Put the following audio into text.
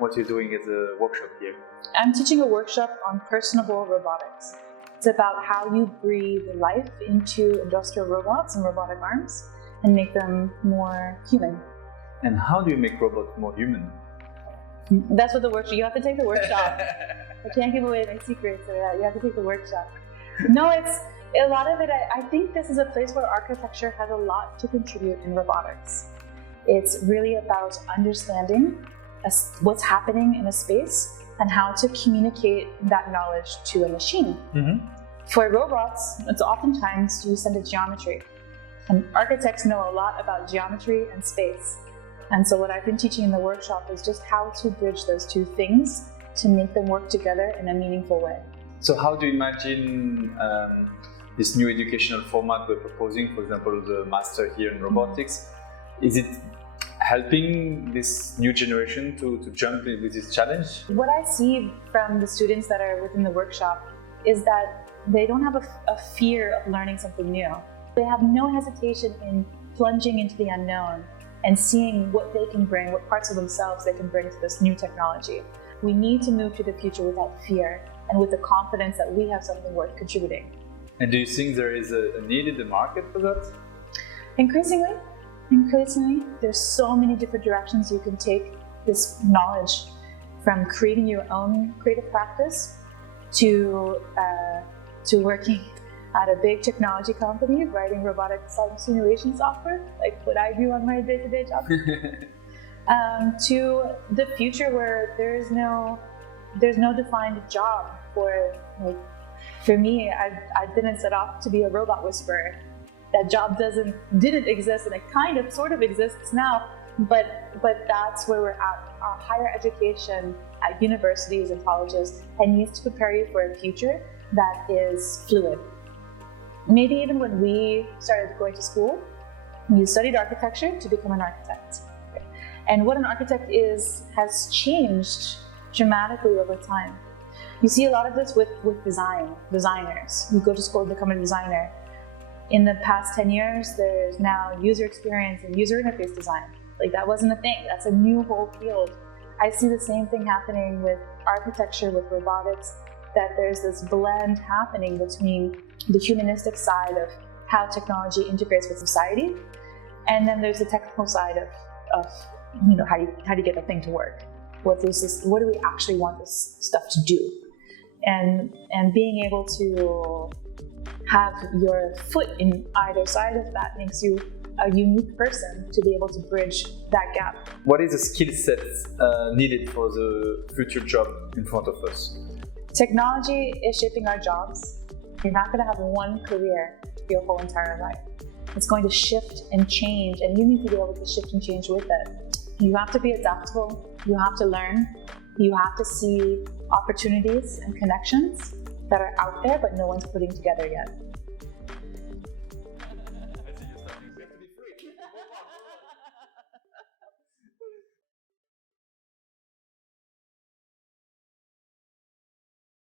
what you're doing as a workshop here? I'm teaching a workshop on Personable Robotics. It's about how you breathe life into industrial robots and robotic arms and make them more human. And how do you make robots more human? That's what the workshop, you have to take the workshop. I can't give away my secrets, so you have to take the workshop. No, it's a lot of it. I think this is a place where architecture has a lot to contribute in robotics. It's really about understanding what's happening in a space and how to communicate that knowledge to a machine. Mm-hmm. For robots, it's oftentimes you send a geometry. And architects know a lot about geometry and space. And so what I've been teaching in the workshop is just how to bridge those two things to make them work together in a meaningful way. So how do you imagine this new educational format we're proposing, for example, the master here in robotics? Is it helping this new generation to jump in with this challenge? What I see from the students that are within the workshop is that they don't have a fear of learning something new. They have no hesitation in plunging into the unknown and seeing what they can bring, what parts of themselves they can bring to this new technology. We need to move to the future without fear and with the confidence that we have something worth contributing. And do you think there is a need in the market for that? Increasingly, there's so many different directions you can take this knowledge, from creating your own creative practice to working at a big technology company, writing robotic simulation software, like what I do on my day-to-day job, to the future where there's no defined job for me. I didn't set off to be a robot whisperer. That job didn't exist, and it sort of exists now, but that's where we're at. Our higher education at universities and colleges needs to prepare you for a future that is fluid. Maybe even when we started going to school, you studied architecture to become an architect. And what an architect is has changed dramatically over time. You see a lot of this with designers. You go to school to become a designer. In the past 10 years, there's now user experience and user interface design. Like, that wasn't a thing. That's a new whole field. I see the same thing happening with architecture, with robotics, that there's this blend happening between the humanistic side of how technology integrates with society, and then there's the technical side of how do you get the thing to work? What do we actually want this stuff to do? And being able to have your foot in either side of that makes you a unique person to be able to bridge that gap. What is the skill set needed for the future job in front of us? Technology is shaping our jobs. You're not going to have one career your whole entire life. It's going to shift and change, and you need to be able to shift and change with it. You have to be adaptable. You have to learn. You have to see opportunities and connections that are out there, but no one's putting together yet.